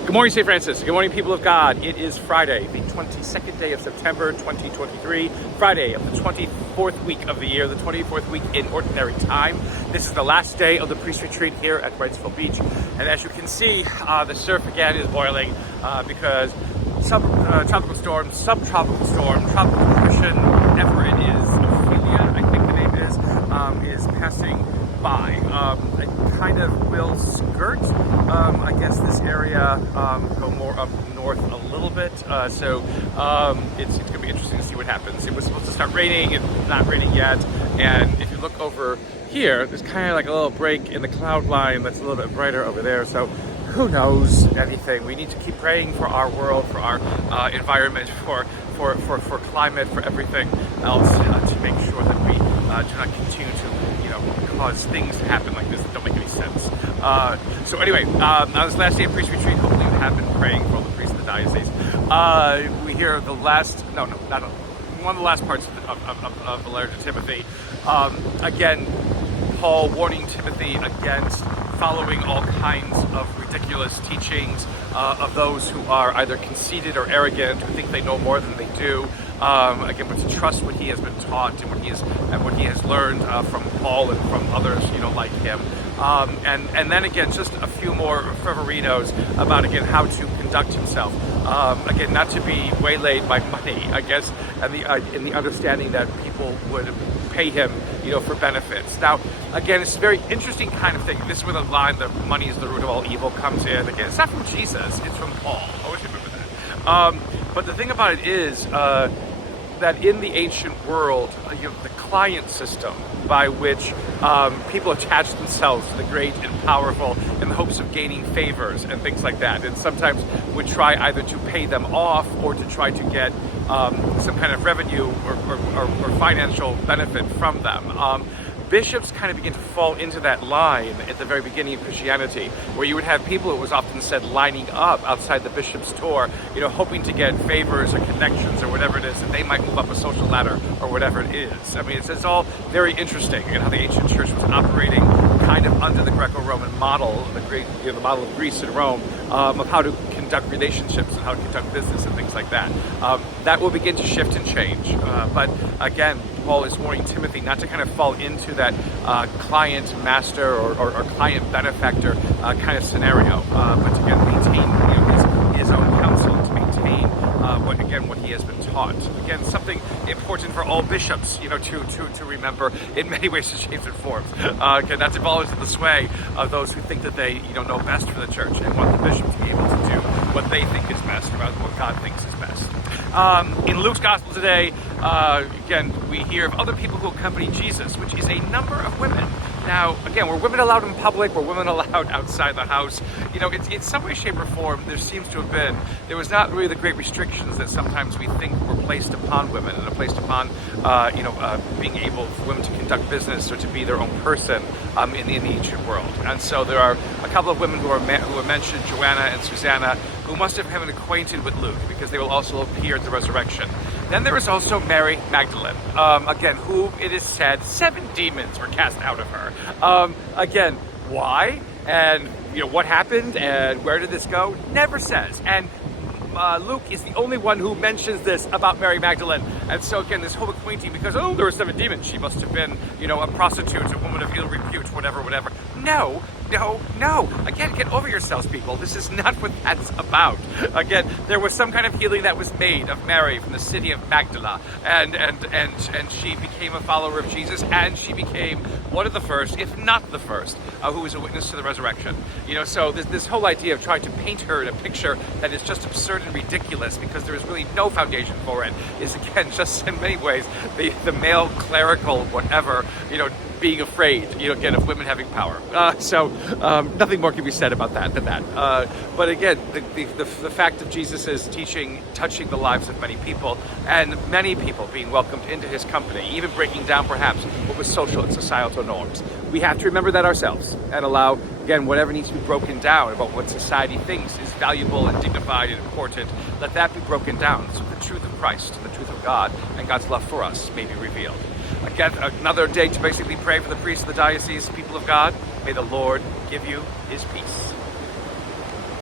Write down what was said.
Good morning, St. Francis. Good morning, people of God. It is Friday, the 22nd day of September, 2023. Friday of the 24th week of the year, the 24th week in Ordinary Time. This is the last day of the priest retreat here at Wrightsville Beach. And as you can see, the surf again is boiling because subtropical storm, tropical depression, whatever it is, Ophelia, I think the name is passing by. It kind of will skirt, I guess, this area, go more up north a little bit. So it's going to be interesting to see what happens. It was supposed to start raining, it's not raining yet. And if you look over here, there's kind of like a little break in the cloud line that's a little bit brighter over there. So who knows anything? We need to keep praying for our world, for our environment, for climate, for everything else, to make sure that we do not continue to cause things to happen like this that don't make any sense. So anyway, on this last day of priest retreat, hopefully you have been praying for all the priests of the diocese. We hear the last, one of the last parts of the letter to Timothy. Again, Paul warning Timothy against following all kinds of ridiculous teachings of those who are either conceited or arrogant, who think they know more than they do. Again, but to trust what he has been taught and what he has learned from Paul and from others, like him. And then again, just a few more fervorinos about again how to conduct himself. Again, not to be waylaid by money, I guess, and the understanding that people would pay him, for benefits. Now, again, it's a very interesting kind of thing. This is where the line, "the money is the root of all evil," comes in. Again, it's not from Jesus; it's from Paul. Always remember that. But the thing about it is that in the ancient world, the client system by which people attach themselves to the great and powerful in the hopes of gaining favors and things like that, and sometimes would try either to pay them off or to try to get some kind of revenue or financial benefit from them. Bishops kind of begin to fall into that line at the very beginning of Christianity, where you would have people, it was often said, lining up outside the bishop's door, hoping to get favors or connections or whatever it is, that they might move up a social ladder or whatever it is. I mean, it's all very interesting in how the ancient church was operating kind of under the Greco-Roman model, the model of Greece and Rome, of how to conduct relationships and how to conduct business and things like that. That will begin to shift and change. But again, Paul is warning Timothy not to kind of fall into that client master or client benefactor kind of scenario, but to again maintain his own counsel, to maintain what he has been taught. Again, something important for all bishops, to remember in many ways, shapes, and forms. Again, not to fall into the sway of those who think that they know best for the church and want the bishop to be able to do what they think is best rather than what God thinks is best. In Luke's gospel today, again, we hear of other people who accompany Jesus, which is a number of women. Now, again, were women allowed in public? Were women allowed outside the house? In some way, shape, or form, there seems to have been. There was not really the great restrictions that sometimes we think were placed upon women and are placed upon, being able for women to conduct business or to be their own person in the ancient world. And so there are a couple of women who are mentioned, Joanna and Susanna, who must have been acquainted with Luke because they will also appear at the resurrection. Then there is also Mary Magdalene, again, who it is said 7 demons were cast out of her. Again, why? And what happened and where did this go? Never says. And Luke is the only one who mentions this about Mary Magdalene. And so again, this whole acquainting, because, there were 7 demons, she must have been, a prostitute, a woman of ill repute, whatever. No. Again, get over yourselves, people. This is not what that's about. Again, there was some kind of healing that was made of Mary from the city of Magdala, and she became a follower of Jesus, and she became one of the first, if not the first, who was a witness to the resurrection. So this whole idea of trying to paint her in a picture that is just absurd and ridiculous because there is really no foundation for it is, again, just in many ways the male clerical whatever, being afraid, again, of women having power. So nothing more can be said about that than that. But again, the fact of Jesus' teaching touching the lives of many people, and many people being welcomed into his company, even breaking down perhaps what was social and societal norms. We have to remember that ourselves and allow, again, whatever needs to be broken down about what society thinks is valuable and dignified and important, let that be broken down so the truth of Christ, the truth of God, and God's love for us may be revealed. Again, another day to basically pray for the priests of the diocese, people of God. May the Lord give you his peace.